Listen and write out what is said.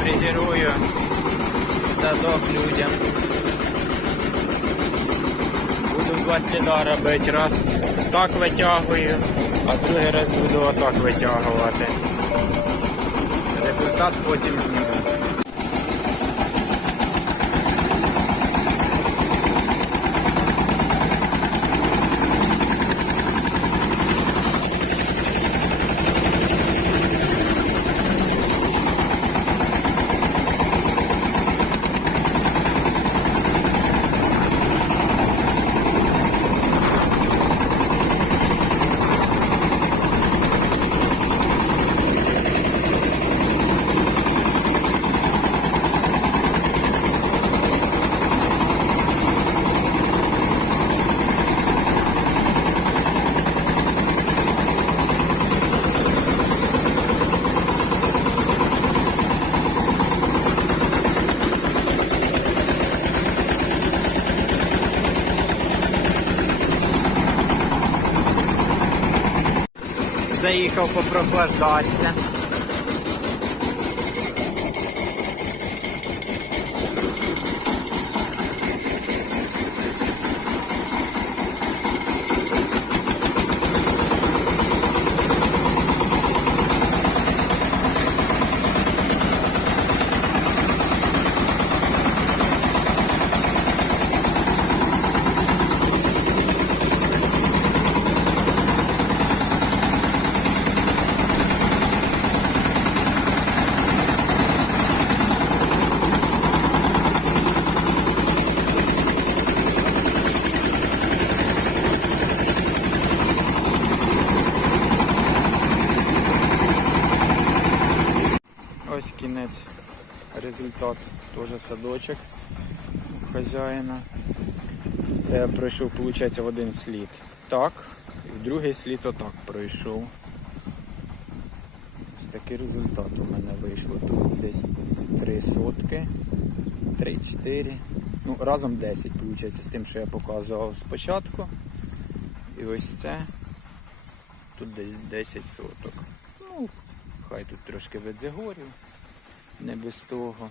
фрезерую садок людям. Буду два сліда робити. Раз так витягую, а другий раз буду отак витягувати. Результат потім зніму. Заїхав попрохлаждатися. Ось кінець результат. Теж садочок хазяїна. Це я пройшов, виходить, в один слід. Так, і в другий слід отак пройшов. Ось такий результат у мене вийшло. Тут десь 3 сотки, 3-4. Ну, разом 10, виходить, з тим, що я показував спочатку. І ось це. Тут десь 10 соток. Хай тут трошки видзигорів, не без того.